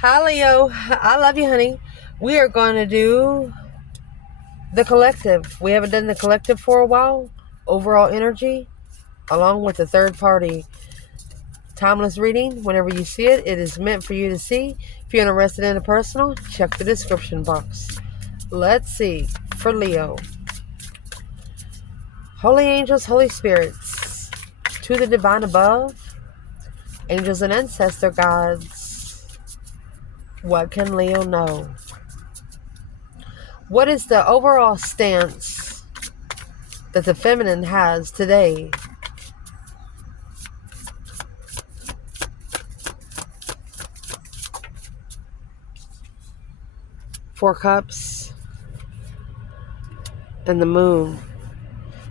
Hi, Leo. I love you, honey. We are going to do the collective. We haven't done the collective for a while. Overall energy, along with the third party. Timeless reading. Whenever you see it, it is meant for you to see. If you're interested in a personal, check the description box. Let's see. For Leo. Holy angels, holy spirits. To the divine above. Angels and ancestor gods. What can Leo know? What is the overall stance that the feminine has today? Four Cups and the Moon.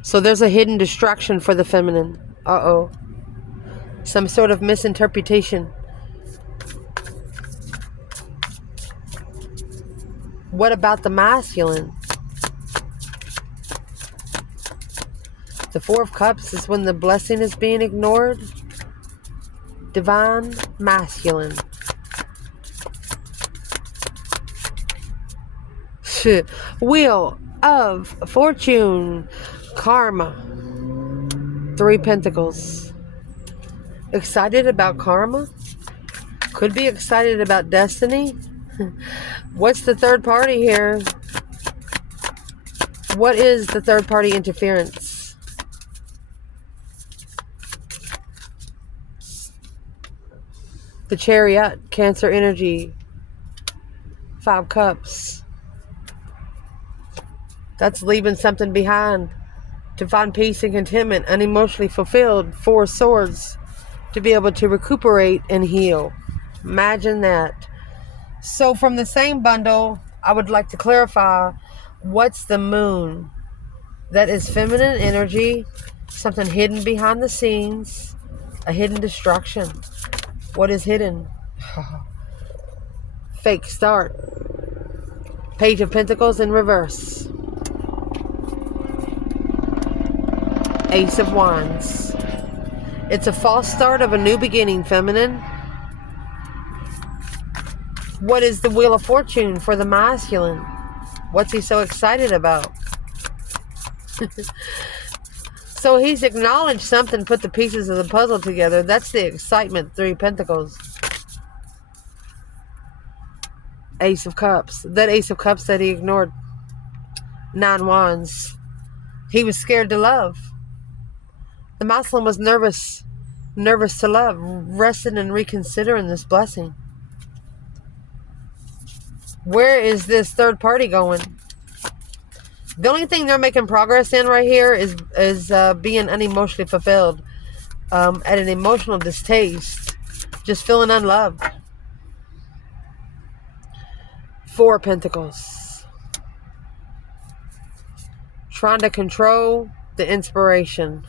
So there's a hidden distraction for the feminine. Uh-oh. Some sort of misinterpretation. What about the masculine? The Four of Cups is when the blessing is being ignored. Divine masculine. Wheel of Fortune. Karma. Three Pentacles. Excited about karma? Could be excited about destiny. What's the third party here? What is the third party interference? The Chariot, Cancer energy. Five Cups. That's leaving something behind to find peace and contentment, unemotionally fulfilled. Four Swords, to be able to recuperate and heal. Imagine that. So from the same bundle, I would like to clarify, what's the Moon? That is feminine energy, something hidden behind the scenes, a hidden destruction. What is hidden? Fake start. Page of Pentacles in reverse. Ace of Wands. It's a false start of a new beginning, feminine. What is the Wheel of Fortune for the masculine? What's he so excited about? So he's acknowledged something, put the pieces of the puzzle together. That's the excitement. Three Pentacles. Ace of Cups. That Ace of Cups that he ignored. Nine Wands. He was scared to love. The masculine was nervous to love, resting and reconsidering this blessing. Where is this third party going? The only thing they're making progress in right here is being unemotionally fulfilled, at an emotional distaste, just feeling unloved. Four Pentacles. Trying to control the inspiration.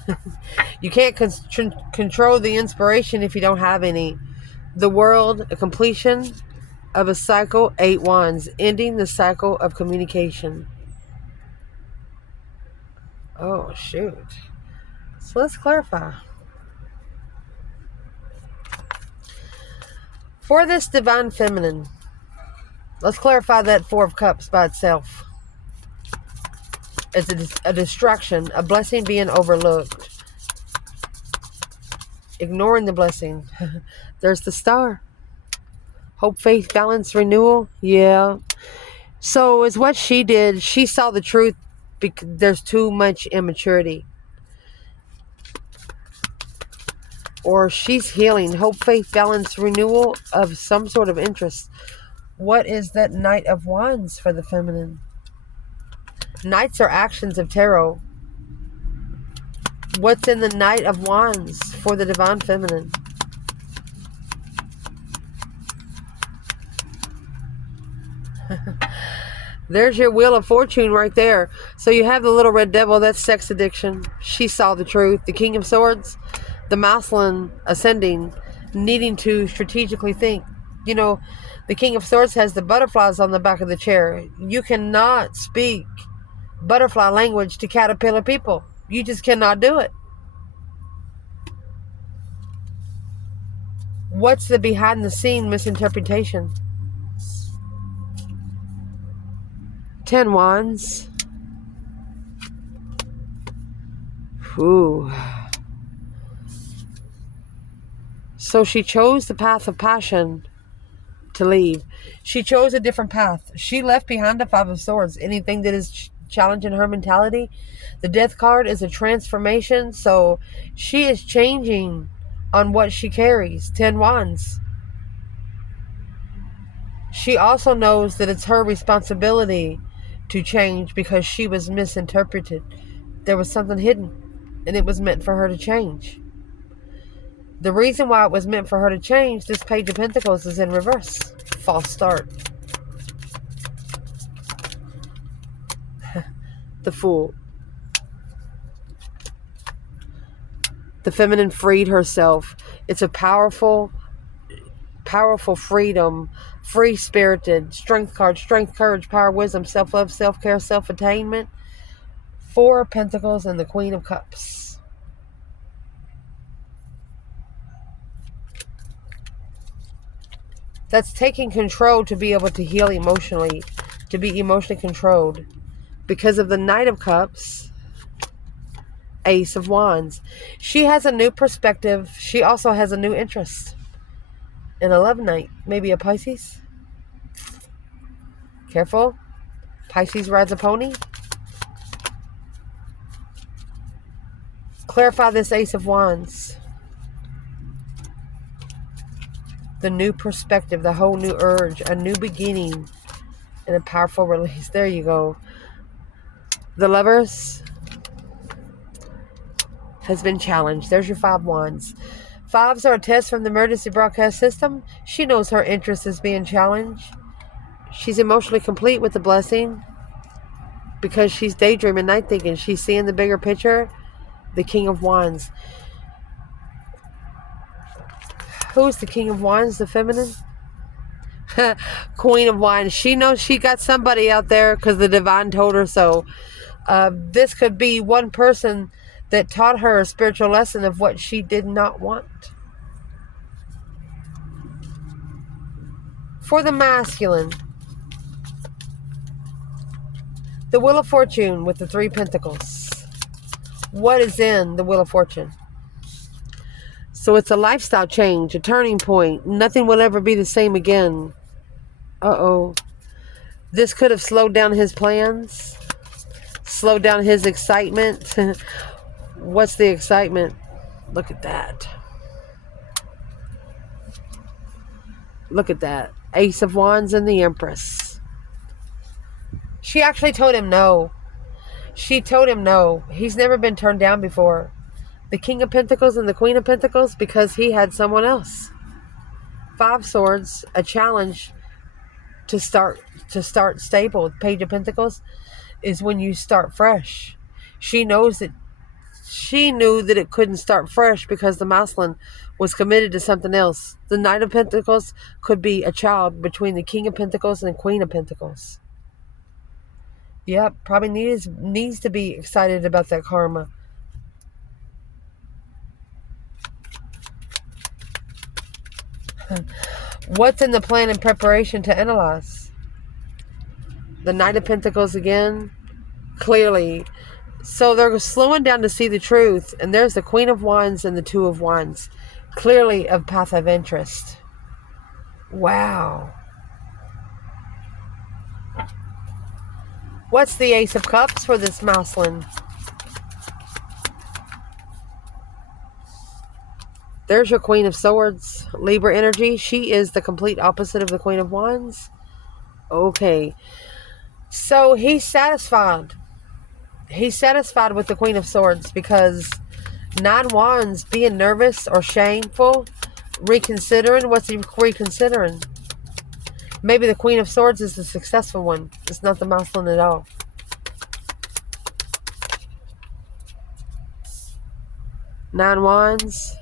You can't control the inspiration if you don't have any. The world, a completion of a cycle. Eight Wands, ending the cycle of communication. Oh, shoot. So let's clarify. For this divine feminine, let's clarify that Four of Cups by itself. It's a distraction, a blessing being overlooked. Ignoring the blessing. There's the Star. Hope, faith, balance, renewal. Yeah. So it's what she did. She saw the truth because there's too much immaturity. Or she's healing. Hope, faith, balance, renewal of some sort of interest. What is that Knight of Wands for the feminine? Knights are actions of tarot. What's in the Knight of Wands for the divine feminine? There's your Wheel of Fortune right there. So you have the little red devil, that's sex addiction. She saw the truth. The King of Swords, the masculine ascending, needing to strategically think. You know, the King of Swords has the butterflies on the back of the chair. You cannot speak butterfly language to caterpillar people. You just cannot do it. What's the behind the scene misinterpretation? 10 Wands. Ooh. So she chose the path of passion to leave. She chose a different path. She left behind the Five of Swords. Anything that is challenging her mentality. The Death card is a transformation. So she is changing on what she carries. 10 Wands. She also knows that it's her responsibility to change because she was misinterpreted. There was something hidden, and it was meant for her to change. The reason why it was meant for her to change, this Page of Pentacles is in reverse. False start. The Fool. The feminine freed herself. It's a powerful freedom, free-spirited, strength card, strength, courage, power, wisdom, self-love, self-care, self-attainment. 4 of Pentacles and the Queen of Cups. That's taking control to be able to heal emotionally, to be emotionally controlled. Because of the Knight of Cups, Ace of Wands. She has a new perspective. She also has a new interest in a love knight. Maybe a Pisces. Careful. Pisces rides a pony. Clarify this Ace of Wands. The new perspective, the whole new urge, a new beginning, and a powerful release. There you go. The Lovers has been challenged. There's your 5 Wands. 5s are a test from the emergency broadcast system. She knows her interest is being challenged. She's emotionally complete with the blessing because she's daydreaming, night thinking. She's seeing the bigger picture. The King of Wands. Who's the King of Wands? The feminine? Queen of Wands. She knows she got somebody out there because the divine told her so. This could be one person that taught her a spiritual lesson of what she did not want. For the masculine, the Wheel of Fortune with the 3 Pentacles. What is in the Wheel of Fortune? So it's a lifestyle change, a turning point. Nothing will ever be the same again. Uh-oh. This could have slowed down his plans, slowed down his excitement. What's the excitement? Look at that. Look at that. Ace of Wands and the Empress. She actually told him no. She told him no. He's never been turned down before. The King of Pentacles and the Queen of Pentacles because he had someone else. 5 Swords, a challenge to start stable. Page of Pentacles is when you start fresh. She knew that it couldn't start fresh because the masculine was committed to something else. The Knight of Pentacles could be a child between the King of Pentacles and the Queen of Pentacles. Yep, probably needs to be excited about that karma. What's in the plan and preparation to analyze? The Knight of Pentacles again. Clearly. So they're slowing down to see the truth. And there's the Queen of Wands and the 2 of Wands. Clearly a path of interest. Wow. What's the Ace of Cups for this masculine? There's your Queen of Swords, Libra energy. She is the complete opposite of the Queen of Wands. Okay. So he's satisfied. He's satisfied with the Queen of Swords because 9 Wands, being nervous or shameful, reconsidering. What's he reconsidering? Maybe the Queen of Swords is the successful one. It's not the masculine at all. Nine Wands.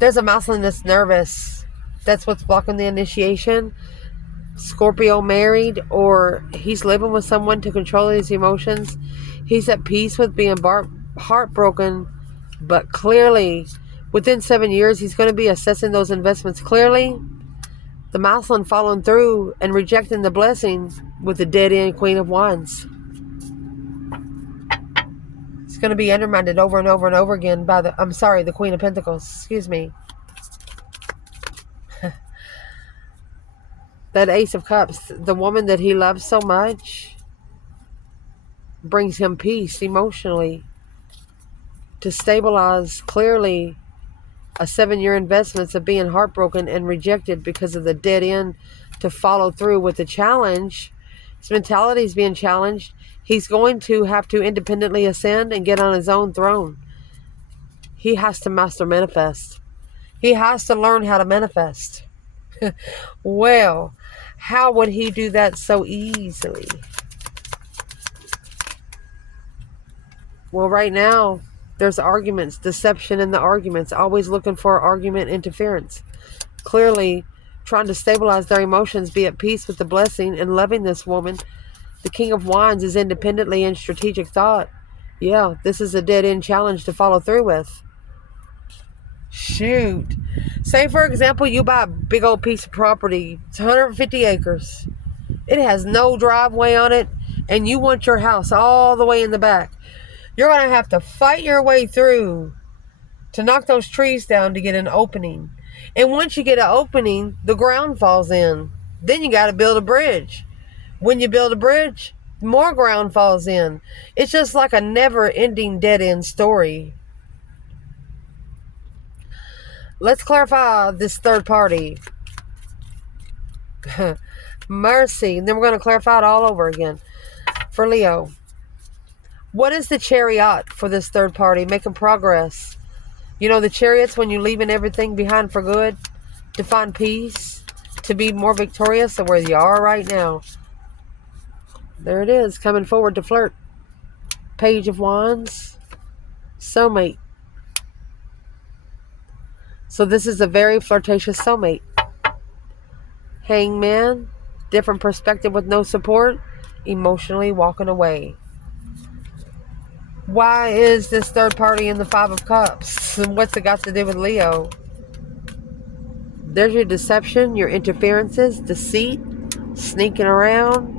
There's a masculine that's nervous. That's what's blocking the initiation. Scorpio married, or he's living with someone to control his emotions. He's at peace with being heartbroken, but clearly within 7 years he's going to be assessing those investments clearly. The masculine following through and rejecting the blessing with the dead end Queen of Wands. It's going to be undermined over and over and over again by the Queen of Pentacles. Excuse me. That Ace of Cups, the woman that he loves so much, brings him peace emotionally to stabilize clearly a 7-year investment of being heartbroken and rejected because of the dead end to follow through with the challenge. His mentality is being challenged. He's going to have to independently ascend and get on his own throne. He has to master manifest. He has to learn how to manifest. Well, how would he do that so easily? Well, right now, there's arguments, deception in the arguments, always looking for argument interference. Clearly, trying to stabilize their emotions, be at peace with the blessing, and loving this woman. The King of Wands is independently in strategic thought. Yeah, this is a dead-end challenge to follow through with. Shoot. Say, for example, you buy a big old piece of property. It's 150 acres. It has no driveway on it, and you want your house all the way in the back. You're going to have to fight your way through to knock those trees down to get an opening. And once you get an opening, the ground falls in. Then you got to build a bridge. When you build a bridge, more ground falls in. It's just like a never-ending dead-end story. Let's clarify this third party. Mercy. And then we're going to clarify it all over again. For Leo. What is the chariot for this third party? Making progress. You know, the chariot's when you're leaving everything behind for good. To find peace. To be more victorious than where you are right now. There it is. Coming forward to flirt. Page of Wands. Soulmate. So this is a very flirtatious soulmate. Hangman. Different perspective with no support. Emotionally walking away. Why is this third party in the Five of Cups? And what's it got to do with Leo? There's your deception, your interferences, deceit, sneaking around.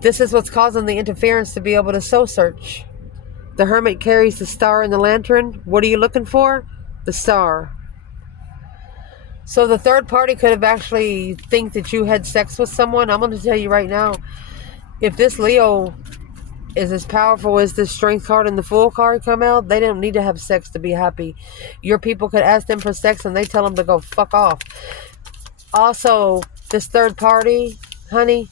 This is what's causing the interference to be able to soul search. The Hermit carries the star in the lantern. What are you looking for? The star. So the third party could have actually think that you had sex with someone. I'm going to tell you right now, if this Leo is as powerful as this Strength card and the Fool card come out, they don't need to have sex to be happy. Your people could ask them for sex and they tell them to go fuck off. Also, this third party, honey,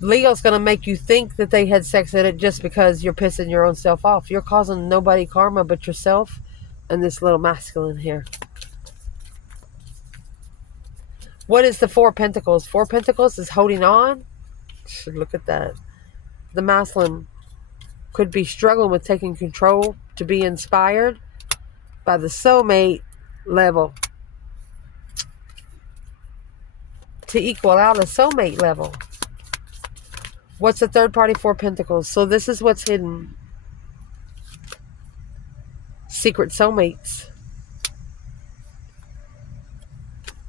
Leo's going to make you think that they had sex at it just because you're pissing your own self off. You're causing nobody karma but yourself and this little masculine here. What is the Four of Pentacles? Four of Pentacles is holding on. Look at that. The masculine could be struggling with taking control to be inspired by the soulmate level. To equal out a soulmate level. What's the third party Four of Pentacles? So this is what's hidden. Secret soulmates.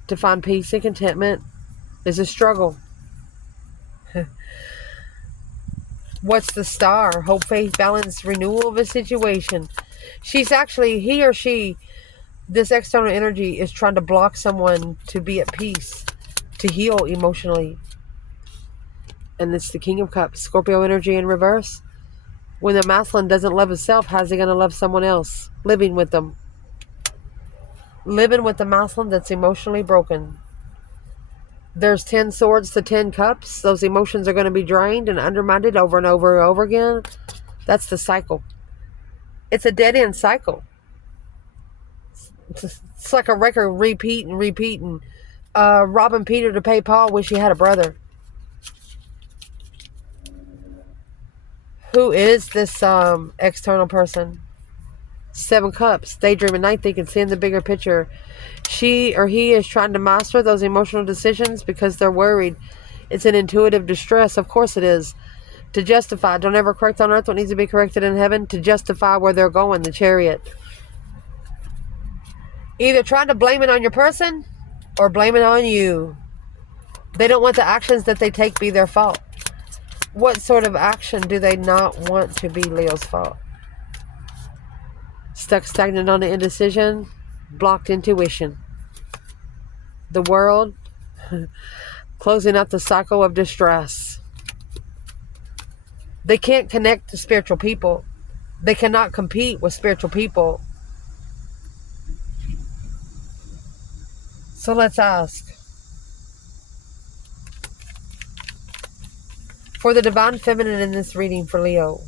To find peace and contentment is a struggle. What's the star? Hope, faith, balance, renewal of a situation. She's actually, he or she, this external energy is trying to block someone to be at peace, to heal emotionally. And it's the King of Cups, Scorpio energy in reverse. When the masculine doesn't love himself, how's he going to love someone else? Living with them. Living with the masculine that's emotionally broken. There's 10 swords to 10 cups. Those emotions are going to be drained and undermined over and over and over again. That's the cycle. It's a dead-end cycle. It's like a record repeating. Robbing Peter to pay Paul. Wish he had a brother. Who is this external person? 7 cups. Daydreaming night thinking, seeing the bigger picture. She or he is trying to master those emotional decisions because they're worried. It's an intuitive distress. Of course it is. To justify. Don't ever correct on earth what needs to be corrected in heaven. To justify where they're going. The Chariot. Either trying to blame it on your person or blame it on you. They don't want the actions that they take be their fault. What sort of action do they not want to be Leo's fault? Stuck stagnant on the indecision, blocked intuition. The world, closing out the cycle of distress. They can't connect to spiritual people. They cannot compete with spiritual people. So let's ask. For the divine feminine in this reading for Leo,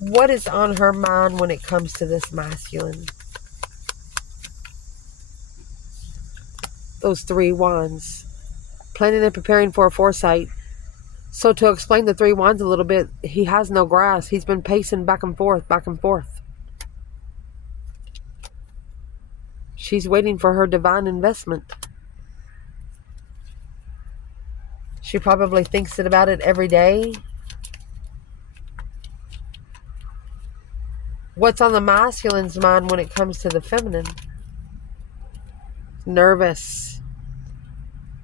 what is on her mind when it comes to this masculine? Those 3 wands. Planning and preparing for a foresight. So to explain the 3 wands a little bit, he has no grass. He's been pacing back and forth, back and forth. She's waiting for her divine investment. She probably thinks about it every day. What's on the masculine's mind when it comes to the feminine? Nervous.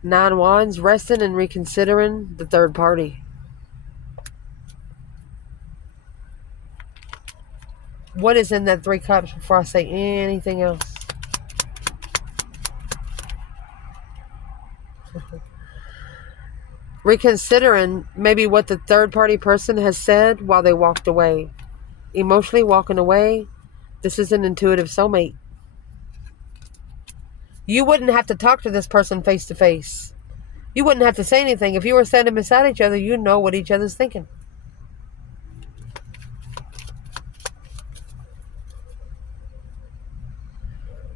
9 wands, resting and reconsidering the third party. What is in that 3 cups before I say anything else? Reconsidering maybe what the third party person has said while they walked away. Emotionally walking away. This is an intuitive soulmate. You wouldn't have to talk to this person face to face. You wouldn't have to say anything. If you were standing beside each other, you know what each other's thinking.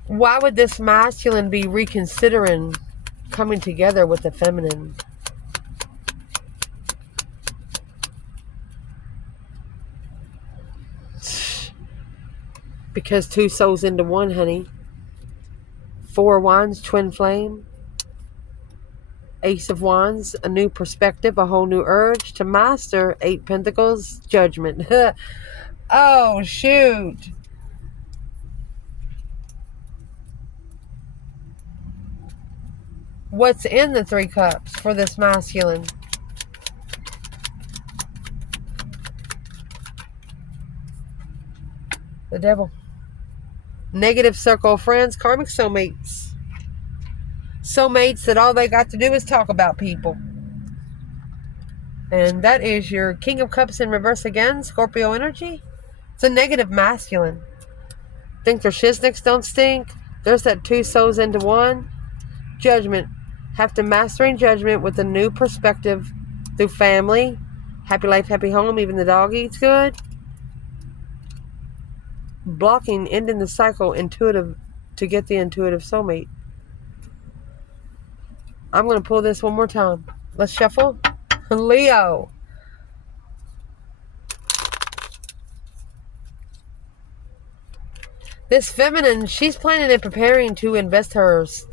Why would this masculine be reconsidering coming together with the feminine? Because 2 souls into 1, honey. 4 wands, twin flame. Ace of wands, a new perspective, a whole new urge to master. 8 pentacles, judgment. Oh, shoot. What's in the 3 cups for this masculine? The devil. Negative circle of friends, karmic soulmates. Soulmates that all they got to do is talk about people. And that is your King of Cups in reverse again, Scorpio energy. It's a negative masculine. Think their shiznicks don't stink. There's that 2 souls into 1. Judgment. Have to mastering judgment with a new perspective through family. Happy life, happy home. Even the dog eats good. Blocking, ending the cycle, intuitive, to get the intuitive soulmate. I'm going to pull this one more time. Let's shuffle. Leo. This feminine, she's planning and preparing to invest hers,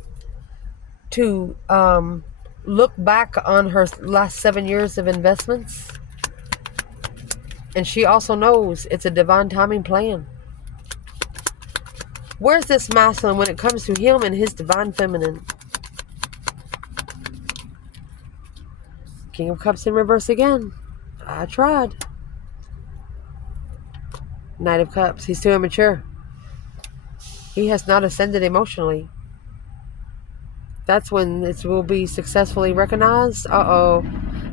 to look back on her last 7 years of investments. And she also knows it's a divine timing plan. Where's this masculine when it comes to him and his divine feminine? King of Cups in reverse again. I tried. Knight of Cups. He's too immature. He has not ascended emotionally. That's when it will be successfully recognized. Uh-oh.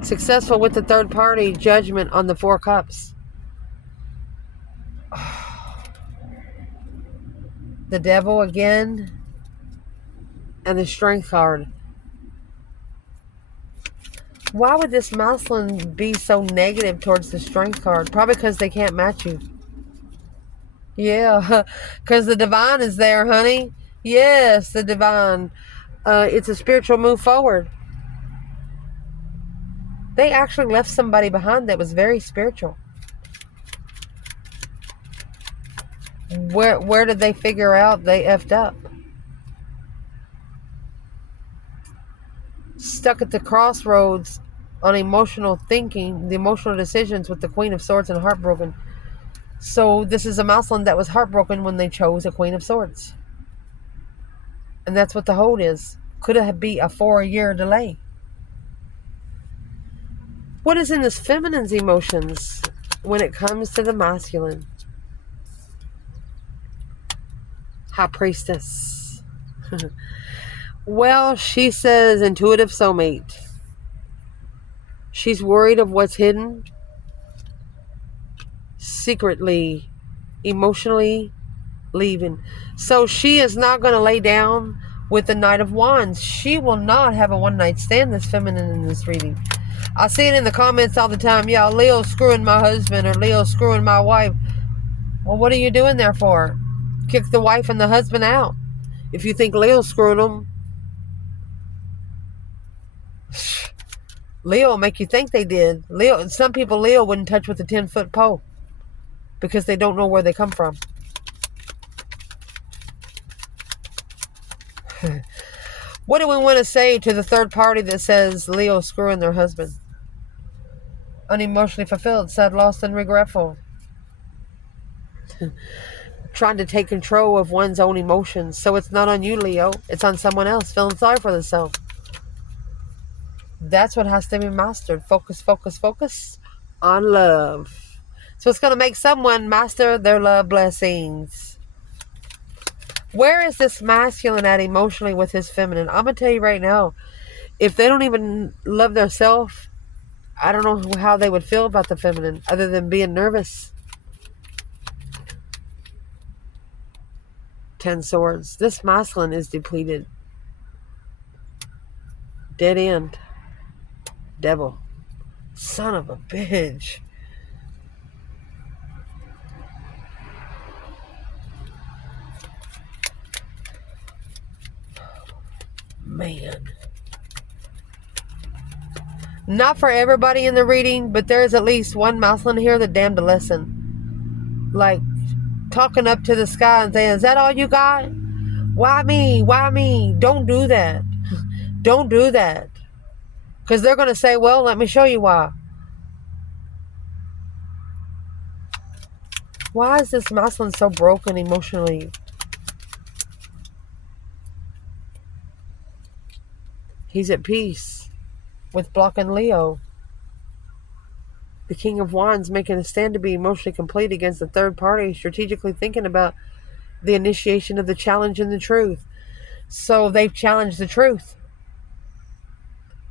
Successful with the third party. Judgment on the 4 cups. The devil again. And the strength card. Why would this masculine be so negative towards the strength card? Probably because they can't match you. Yeah, because the divine is there, honey. Yes, the divine. It's a spiritual move forward. They actually left somebody behind that was very spiritual. Where did they figure out they effed up? Stuck at the crossroads on emotional thinking, the emotional decisions with the Queen of Swords and heartbroken. So this is a masculine that was heartbroken when they chose a Queen of Swords. And that's what the hold is. Could it be a 4-year delay? What is in this feminine's emotions when it comes to the masculine? High Priestess. Well, she says intuitive soulmate. She's worried of what's hidden, secretly, emotionally leaving. So she is not going to lay down with the Knight of Wands. She will not have a one-night stand, this feminine in this reading. I see it in the comments all the time. Yeah, Leo's screwing my husband, or Leo's screwing my wife. Well, what are you doing there for? Kick the wife and the husband out. If you think Leo's screwing them, Leo will make you think they did. Some people Leo wouldn't touch with a 10-foot pole because they don't know where they come from. What do we want to say to the third party that says Leo's screwing their husband? Unemotionally fulfilled, sad, lost, and regretful. Trying to take control of one's own emotions. So it's not on you, Leo. It's on someone else. Feeling sorry for themselves. That's what has to be mastered. Focus, focus, focus on love. So it's going to make someone master their love blessings. Where is this masculine at emotionally with his feminine? I'm going to tell you right now, if they don't even love themselves, I don't know how they would feel about the feminine other than being nervous. 10 swords. This masculine is depleted. Dead end. Devil. Son of a bitch. Man. Not for everybody in the reading, but there's at least one masculine here that damned to listen. Like, talking up to the sky and saying, is that all you got? Why me? Why me? Don't do that. Don't do that. Because they're going to say, well, let me show you why. Why is this masculine so broken emotionally? He's at peace with blocking Leo. The King of Wands making a stand to be emotionally complete against the third party, strategically thinking about the initiation of the challenge and the truth. So they've challenged the truth.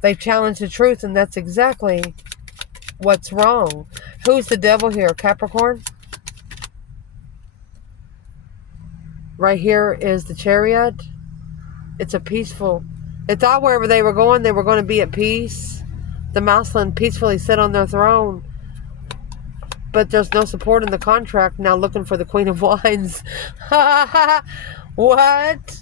They've challenged the truth, and that's exactly what's wrong. Who's the devil here? Capricorn? Right here is the Chariot. It's a peaceful. They thought wherever they were going to be at peace. The masculine peacefully sit on their throne. But there's no support in the contract. Now looking for the Queen of Wands. What?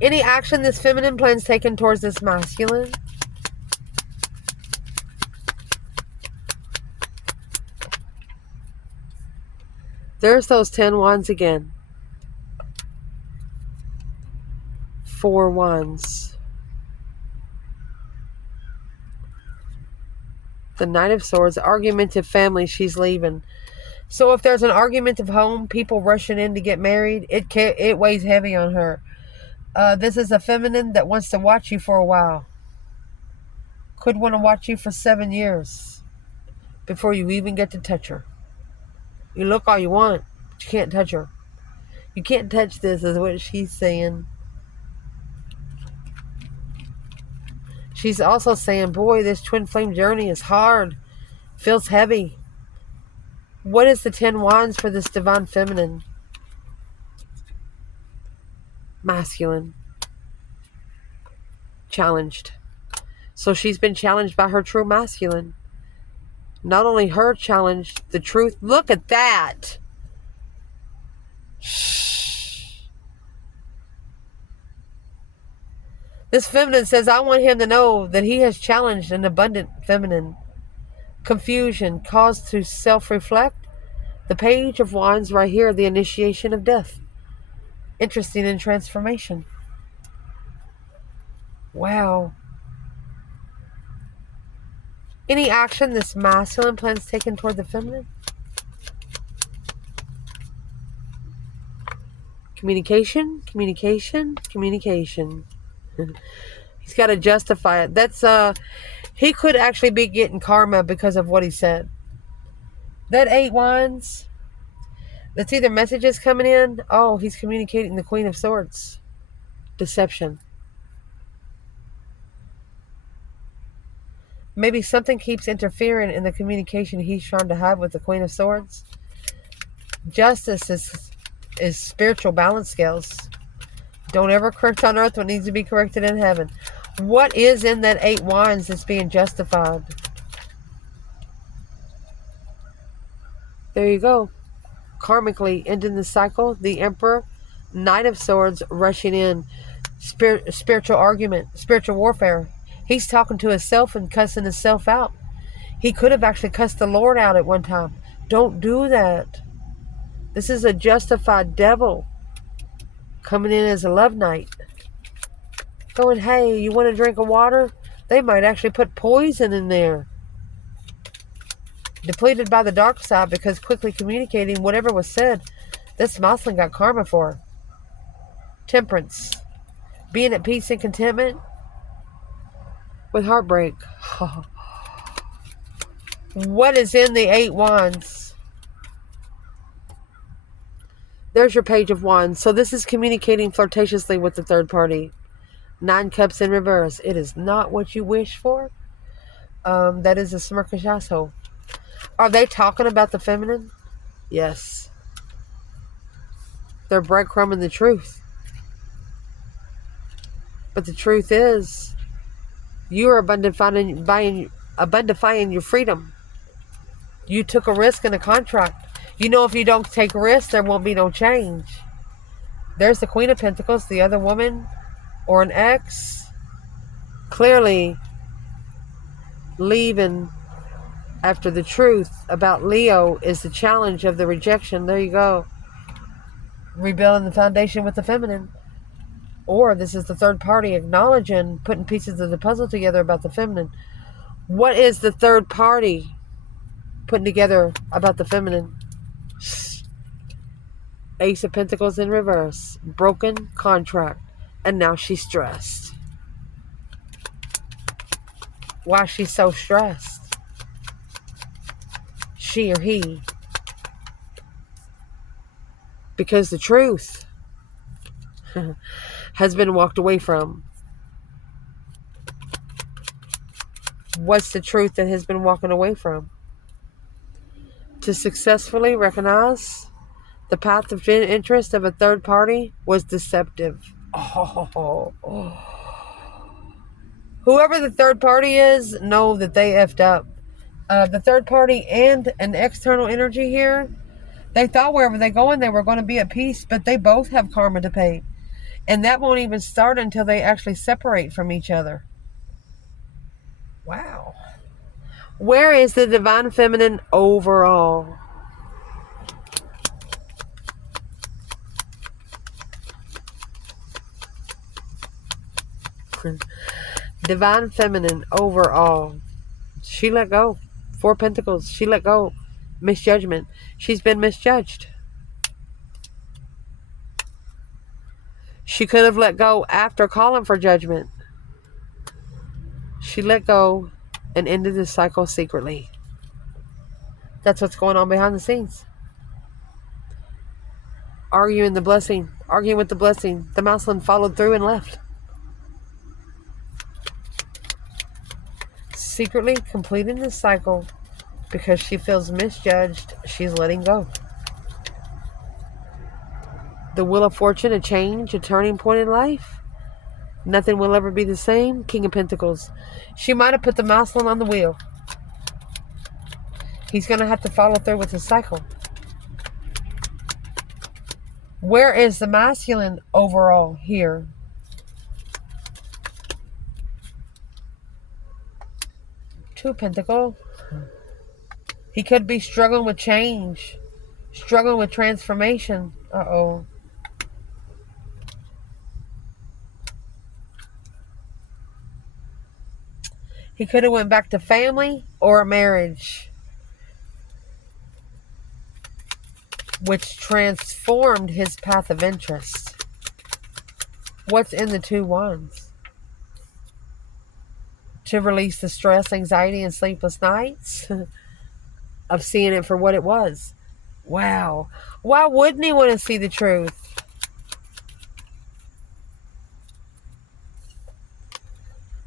Any action this feminine plans taken towards this masculine? There's those 10 wands again. 4 wands. The Knight of Swords. Argumentative family. She's leaving. So if there's an argumentative home, people rushing in to get married, it weighs heavy on her. This is a feminine that wants to watch you for a while. Could want to watch you for 7 years before you even get to touch her. You look all you want, but you can't touch her. You can't touch this, is what she's saying. She's also saying, boy, this twin flame journey is hard. Feels heavy. What is the 10 wands for this divine feminine? Masculine. Challenged. So she's been challenged by her true masculine. Not only her challenged, the truth. Look at that. Shh. This feminine says, I want him to know that he has challenged an abundant feminine. Confusion caused to self-reflect. The Page of Wands right here, the initiation of death. Interesting in transformation. Wow. Any action this masculine plans taken toward the feminine? Communication, communication, communication. He's got to justify it. That's he could actually be getting karma because of what he said. That 8 wands, that's either messages coming in. Oh, he's communicating the Queen of Swords. Deception. Maybe something keeps interfering in the communication he's trying to have with the Queen of Swords. Justice is spiritual balance scales. Don't ever correct on earth what needs to be corrected in heaven. What is in that 8 wands that's being justified? There you go. Karmically ending the cycle. The Emperor, Knight of Swords rushing in. Spiritual argument, spiritual warfare. He's talking to himself and cussing himself out. He could have actually cussed the Lord out at one time. Don't do that. This is a justified devil coming in as a love knight. Going, hey, you want a drink of water? They might actually put poison in there. Depleted by the dark side because quickly communicating whatever was said. This Moslin got karma for. Temperance. Being at peace and contentment with heartbreak. What is in the 8 wands? There's your Page of Wands. So this is communicating flirtatiously with the third party. 9 cups in reverse. It is not what you wish for. That is a smirkish asshole. Are they talking about the feminine? Yes. They're breadcrumbing the truth. But the truth is, you are abundifying your freedom. You took a risk in a contract. You know if you don't take a risk, there won't be no change. There's the Queen of Pentacles, the other woman, or an ex. Clearly leaving after the truth about Leo is the challenge of the rejection. There you go. Rebuilding the foundation with the feminine. Or this is the third party acknowledging, putting pieces of the puzzle together about the feminine. What is the third party putting together about the feminine? Ace of Pentacles in reverse. Broken contract. And now she's stressed. Why is she so stressed? She or he? Because the truth has been walked away from. What's the truth that has been walking away from? To successfully recognize the path of interest of a third party was deceptive. Oh. Whoever the third party is, know that they effed up. The third party and an external energy here, they thought wherever they're going, they were going to be at peace, but they both have karma to pay. And that won't even start until they actually separate from each other. Wow. Where is the divine feminine overall? Divine feminine overall. She let go. 4 Pentacles. She let go. Misjudgment. She's been misjudged. She could have let go after calling for judgment. She let go and ended the cycle secretly. That's what's going on behind the scenes. Arguing the blessing. Arguing with the blessing. The Moslin followed through and left. Secretly completing the cycle because she feels misjudged. She's letting go. The Wheel of Fortune, a change, a turning point in life. Nothing will ever be the same. King of Pentacles. She might have put the Moslin on the wheel. He's going to have to follow through with the cycle. Where is the masculine overall here? Two Pentacles. He could be struggling with change. Struggling with transformation. Uh-oh. He could have went back to family or a marriage, which transformed his path of interest. What's in the 2 wands? To release the stress, anxiety, and sleepless nights of seeing it for what it was. Wow. Why wouldn't he want to see the truth?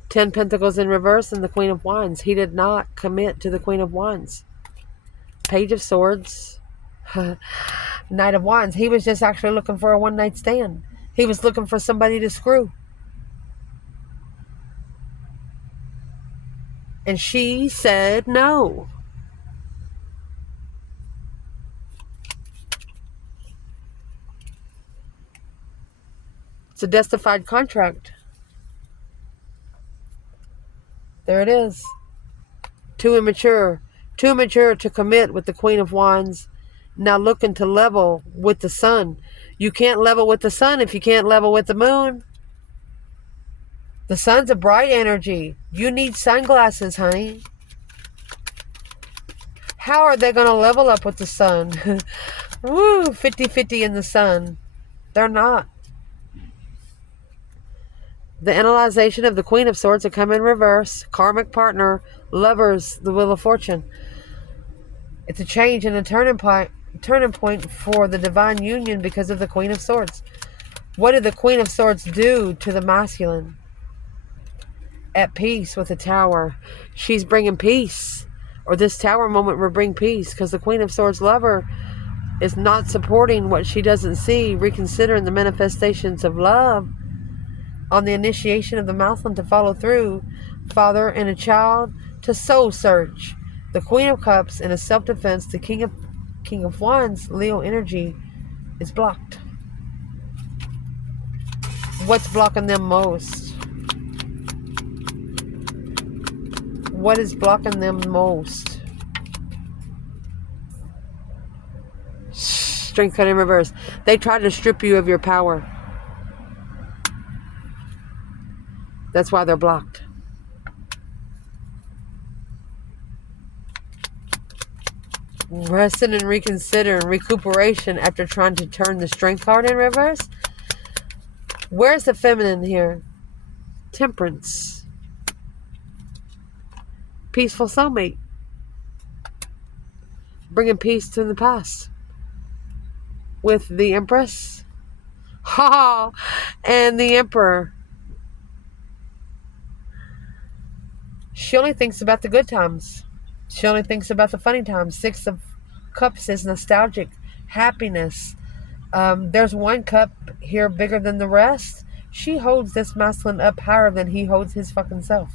10 Pentacles in reverse and the Queen of Wands. He did not commit to the Queen of Wands. Page of Swords. Knight of Wands. He was just actually looking for a one-night stand. He was looking for somebody to screw. And she said no. It's a justified contract. There it is. Too immature. Too immature to commit with the Queen of Wands. Now looking to level with the sun. You can't level with the sun if you can't level with the moon. The sun's a bright energy. You need sunglasses, honey. How are they going to level up with the sun? Woo, 50-50 in the sun. They're not. The analyzation of the Queen of Swords will come in reverse. Karmic partner, lovers, the Wheel of Fortune. It's a change and a turning point for the divine union because of the Queen of Swords. What did the Queen of Swords do to the masculine? At peace with the Tower. She's bringing peace. Or this Tower moment will bring peace because the Queen of Swords lover is not supporting what she doesn't see, reconsidering the manifestations of love on the initiation of the masculine to follow through, father and a child to soul search. The Queen of Cups in a self-defense, the King of Wands, Leo energy is blocked. What's blocking them most? What is blocking them most? Strength card in reverse. They try to strip you of your power. That's why they're blocked. Resting and reconsidering, recuperation after trying to turn the Strength card in reverse. Where's the feminine here? Temperance. Peaceful soulmate. Bringing peace to the past. With the Empress. Ha! And the Emperor. She only thinks about the good times. She only thinks about the funny times. 6 of Cups is nostalgic. Happiness. There's one cup here bigger than the rest. She holds this masculine up higher than he holds his fucking self.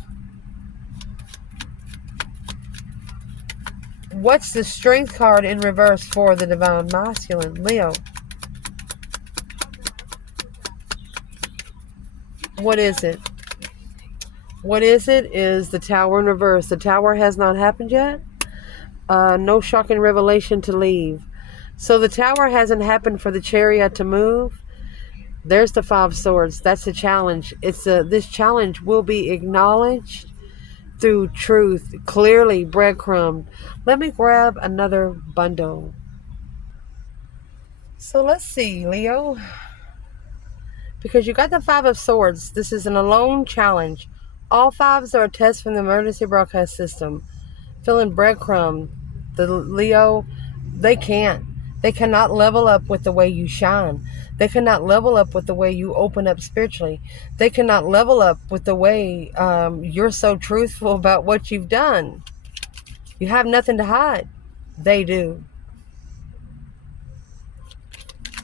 What's the Strength card in reverse for the divine masculine? Leo. What is it? What is it? Is the Tower in reverse. The Tower has not happened yet. No shocking revelation to leave. So the Tower hasn't happened for the Chariot to move. There's the 5 swords. That's the challenge. This challenge will be acknowledged through truth, clearly breadcrumbed. Let me grab another bundle. So let's see, Leo. Because you got the 5 of swords. This is an alone challenge. All 5s are a test from the emergency broadcast system. Feeling breadcrumb. The Leo, they can't. They cannot level up with the way you shine. They cannot level up with the way you open up spiritually. They cannot level up with the way you're so truthful about what you've done. You have nothing to hide. They do.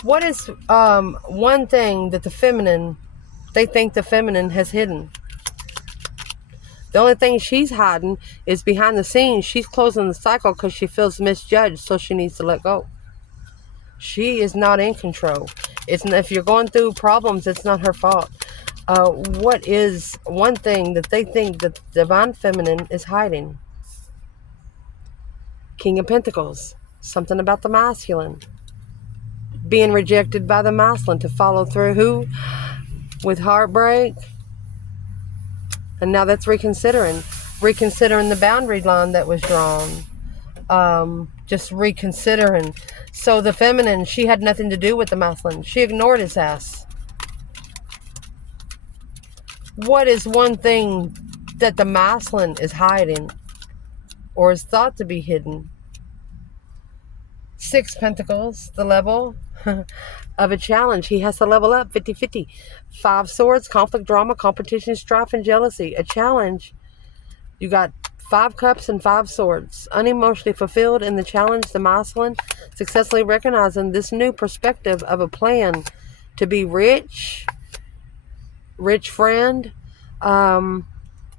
What is one thing that they think the feminine has hidden? The only thing she's hiding is behind the scenes. She's closing the cycle because she feels misjudged, so she needs to let go. She is not in control. If you're going through problems, it's not her fault. What is one thing that they think that the divine feminine is hiding? King of Pentacles. Something about the masculine. Being rejected by the masculine to follow through with heartbreak. And now that's reconsidering. reconsidering the boundary line that was drawn. Just reconsidering. So the feminine, she had nothing to do with the masculine. She ignored his ass. What is one thing that the masculine is hiding or is thought to be hidden? 6 Pentacles, the level of a challenge. He has to level up 50-50. 5 Swords, conflict, drama, competition, strife, and jealousy. A challenge. You got 5 Cups and 5 Swords. Unemotionally fulfilled in the challenge, the masculine successfully recognizing this new perspective of a plan to be rich friend,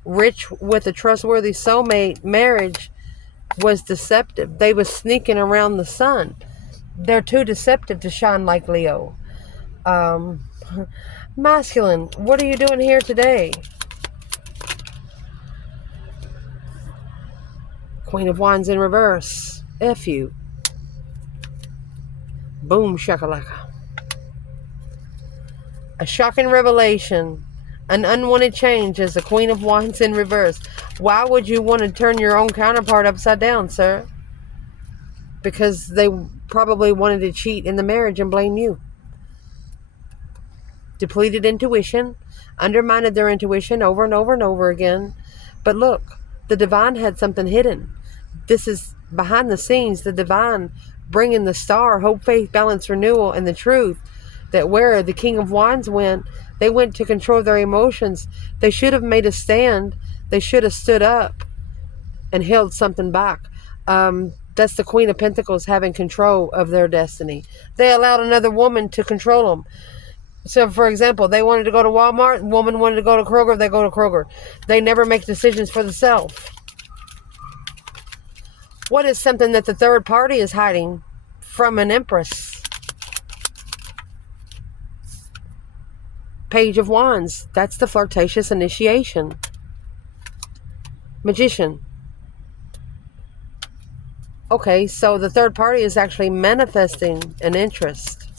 rich with a trustworthy soulmate. Marriage was deceptive. They was sneaking around the sun. They're too deceptive to shine like Leo. Masculine, what are you doing here today? Queen of Wands in reverse. F you. Boom shakalaka. A shocking revelation. An unwanted change as the Queen of Wands in reverse. Why would you want to turn your own counterpart upside down, sir? Because they probably wanted to cheat in the marriage and blame you. Depleted intuition. Undermined their intuition over and over and over again. But look, the divine had something hidden. This is behind the scenes, the divine bringing the star, hope, faith, balance, renewal, and the truth. That where the King of Wands went, they went to control their emotions. They should have made a stand. They should have stood up and held something back. That's the Queen of Pentacles having control of their destiny. They allowed another woman to control them. So, for example, they wanted to go to Walmart. The woman wanted to go to Kroger. They go to Kroger. They never make decisions for themselves. What is something that the third party is hiding from an Empress? Page of Wands. That's the flirtatious initiation. Magician. Okay, so the third party is actually manifesting an interest.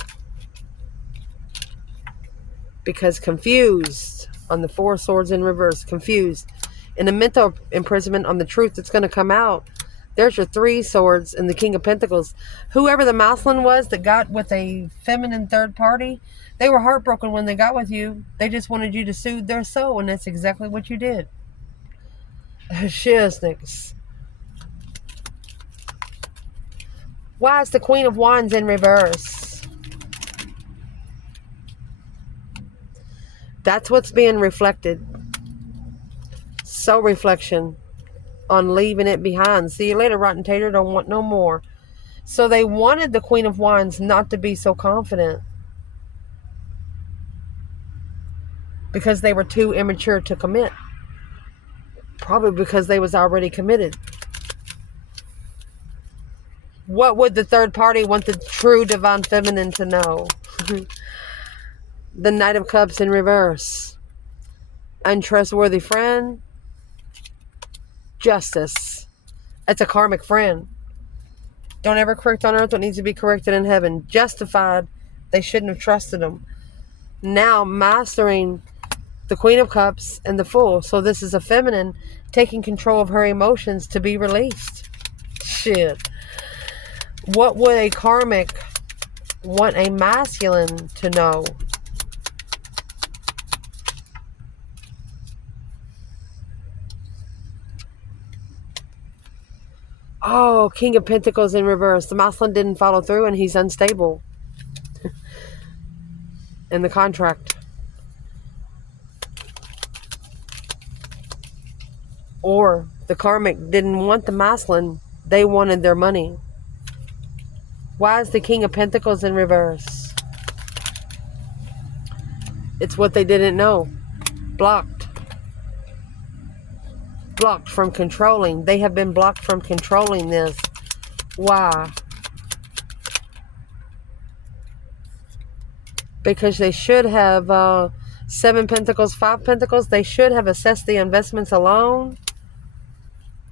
Because confused on the 4 Swords in reverse. Confused. In a mental imprisonment on the truth that's going to come out. There's your 3 Swords and the King of Pentacles. Whoever the masculine was that got with a feminine third party, they were heartbroken when they got with you. They just wanted you to soothe their soul, and that's exactly what you did. Shiznix. Why is the Queen of Wands in reverse? That's what's being reflected. So reflection on leaving it behind. See you later, rotten tater. Don't want no more. So they wanted the Queen of Wands not to be so confident. Because they were too immature to commit. Probably because they was already committed. What would the third party want the true divine feminine to know? The Knight of Cups in reverse. Untrustworthy friend. Justice. That's a karmic friend. Don't ever correct on earth what needs to be corrected in heaven. Justified. They shouldn't have trusted him. Now mastering the Queen of Cups and the Fool. So this is a feminine taking control of her emotions to be released. Shit. What would a karmic want a masculine to know? Oh, King of Pentacles in reverse. The masculine didn't follow through and he's unstable in the contract. Or the karmic didn't want the masculine. They wanted their money. Why is the King of Pentacles in reverse? It's what they didn't know. Blocked. Blocked from controlling. They have been blocked from controlling this. Why? Because they should have 7 Pentacles, 5 Pentacles. They should have assessed the investments alone.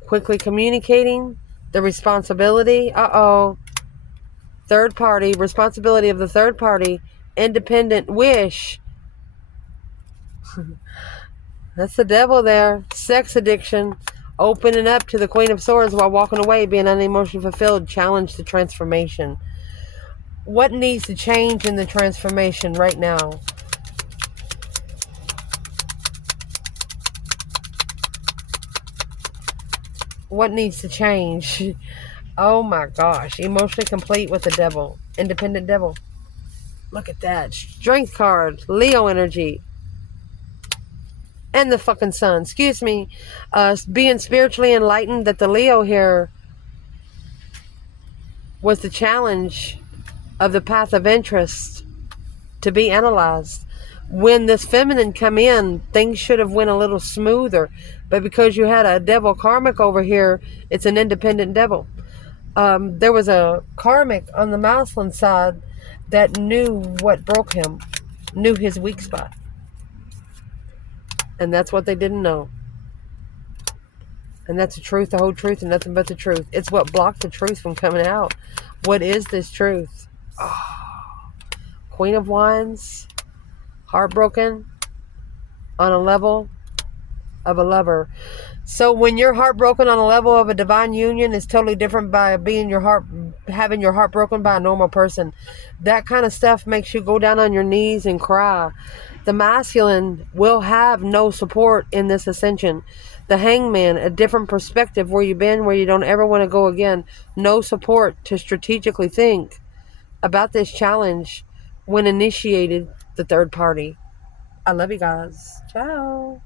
Quickly communicating the responsibility. Third party. Responsibility of the third party. Independent wish. That's the devil there. Sex addiction. Opening up to the Queen of Swords while walking away, being unemotionally fulfilled, challenge the transformation. What needs to change in the transformation right now? What needs to change? Oh my gosh. Emotionally complete with the devil. Independent devil. Look at that. Strength card. Leo energy. And the fucking sun. Excuse me. Being spiritually enlightened, that the Leo here was the challenge of the path of interest to be analyzed. When this feminine come in, things should have went a little smoother. But because you had a devil karmic over here, it's an independent devil. There was a karmic on the masculine side that knew what broke him, knew his weak spot. And that's what they didn't know. And that's the truth, the whole truth, and nothing but the truth. It's what blocked the truth from coming out. What is this truth? Oh, Queen of Wands, heartbroken on a level of a lover. So when you're heartbroken on a level of a divine union, it's totally different by having your heart broken by a normal person. That kind of stuff makes you go down on your knees and cry. The masculine will have no support in this ascension. The hangman, a different perspective, where you've been, where you don't ever want to go again. No support to strategically think about this challenge when initiated the third party. I love you guys. Ciao.